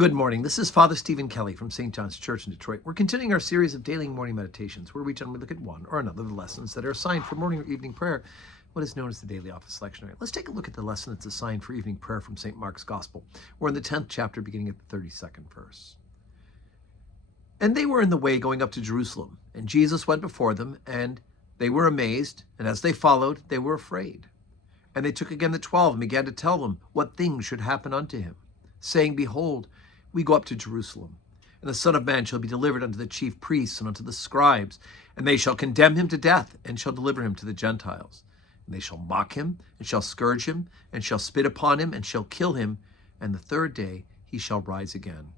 Good morning. This is Father Stephen Kelly from St. John's Church in Detroit. We're continuing our series of daily morning meditations where we generally look at one or another of the lessons that are assigned for morning or evening prayer, what is known as the daily office lectionary. Let's take a look at the lesson that's assigned for evening prayer from St. Mark's Gospel. We're in the 10th chapter, beginning at the 32nd verse. And they were in the way going up to Jerusalem, and Jesus went before them, and they were amazed, and as they followed, they were afraid. And they took again the 12 and began to tell them what things should happen unto him, saying, Behold, we go up to Jerusalem, and the Son of Man shall be delivered unto the chief priests and unto the scribes, and they shall condemn him to death, and shall deliver him to the Gentiles. And they shall mock him, and shall scourge him, and shall spit upon him, and shall kill him, and the third day he shall rise again.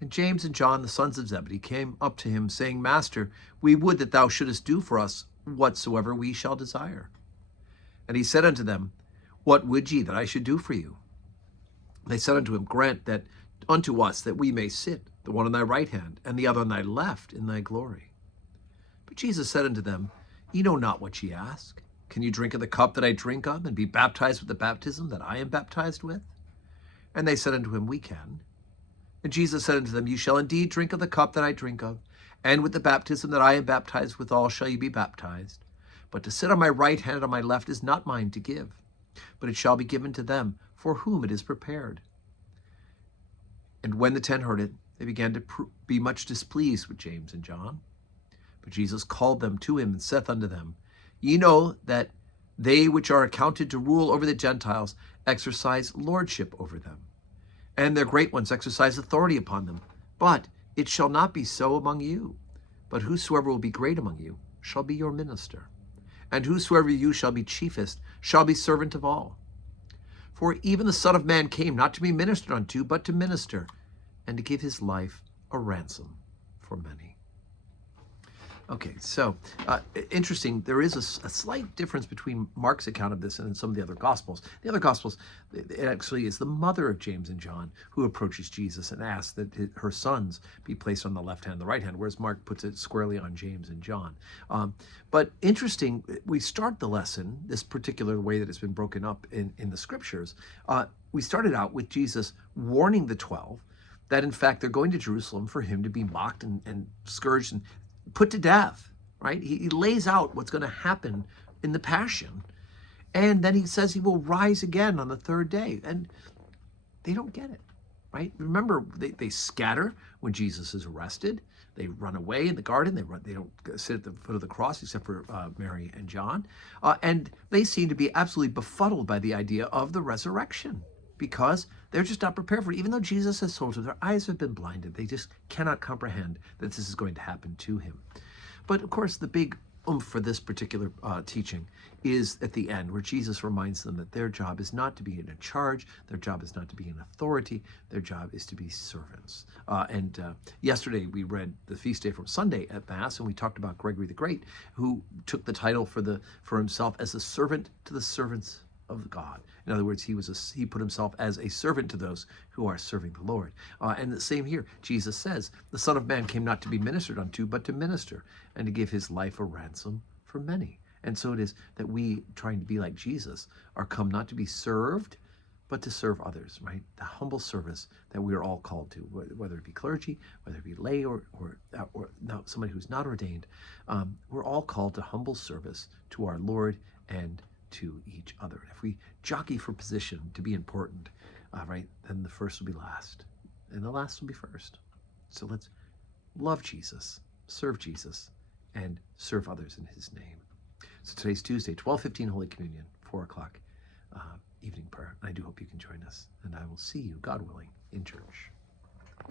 And James and John, the sons of Zebedee, came up to him, saying, Master, we would that thou shouldest do for us whatsoever we shall desire. And he said unto them, What would ye that I should do for you? They said unto him, Grant that unto us that we may sit, the one on thy right hand, and the other on thy left, in thy glory. But Jesus said unto them, Ye know not what ye ask. Can you drink of the cup that I drink of, and be baptized with the baptism that I am baptized with? And they said unto him, We can. And Jesus said unto them, You shall indeed drink of the cup that I drink of, and with the baptism that I am baptized withal shall ye be baptized. But to sit on my right hand and on my left is not mine to give, but it shall be given to them for whom it is prepared. And when the 10 heard it, they began to be much displeased with James and John. But Jesus called them to him and saith unto them, Ye know that they which are accounted to rule over the Gentiles exercise lordship over them, and their great ones exercise authority upon them. But it shall not be so among you. But whosoever will be great among you shall be your minister. And whosoever you shall be chiefest shall be servant of all. For even the Son of Man came not to be ministered unto, but to minister, and to give his life a ransom for many. Okay, so interesting. There is a slight difference between Mark's account of this and some of the other Gospels. The other Gospels, it actually is the mother of James and John who approaches Jesus and asks that her sons be placed on the left hand and the right hand, whereas Mark puts it squarely on James and John. But interesting, we start the lesson, this particular way that it's been broken up in the Scriptures. We started out with Jesus warning the 12 that in fact they're going to Jerusalem for him to be mocked and scourged and put to death, right? He lays out what's going to happen in the Passion. And then he says he will rise again on the third day. And they don't get it, right? Remember, they scatter when Jesus is arrested. They run away in the garden. They don't sit at the foot of the cross except for Mary and John. And they seem to be absolutely befuddled by the idea of the resurrection, because they're just not prepared for it. Even though Jesus has told them, their eyes have been blinded. They just cannot comprehend that this is going to happen to him. But of course, the big oomph for this particular teaching is at the end, where Jesus reminds them that their job is not to be in charge, their job is not to be in authority, their job is to be servants. Yesterday we read the feast day from Sunday at Mass, and we talked about Gregory the Great, who took the title for himself as a servant to the servants of God. In other words, he put himself as a servant to those who are serving the Lord. And the same here, Jesus says, the Son of Man came not to be ministered unto, but to minister, and to give his life a ransom for many. And so it is that we, trying to be like Jesus, are come not to be served, but to serve others, right? The humble service that we are all called to, whether it be clergy, whether it be lay, or now somebody who's not ordained. We're all called to humble service to our Lord and to each other. If we jockey for position to be important, right, then the first will be last, and the last will be first. So let's love Jesus, serve Jesus, and serve others in his name. So today's Tuesday, 12:15 Holy Communion, 4 o'clock evening prayer. I do hope you can join us, and I will see you, God willing, in church.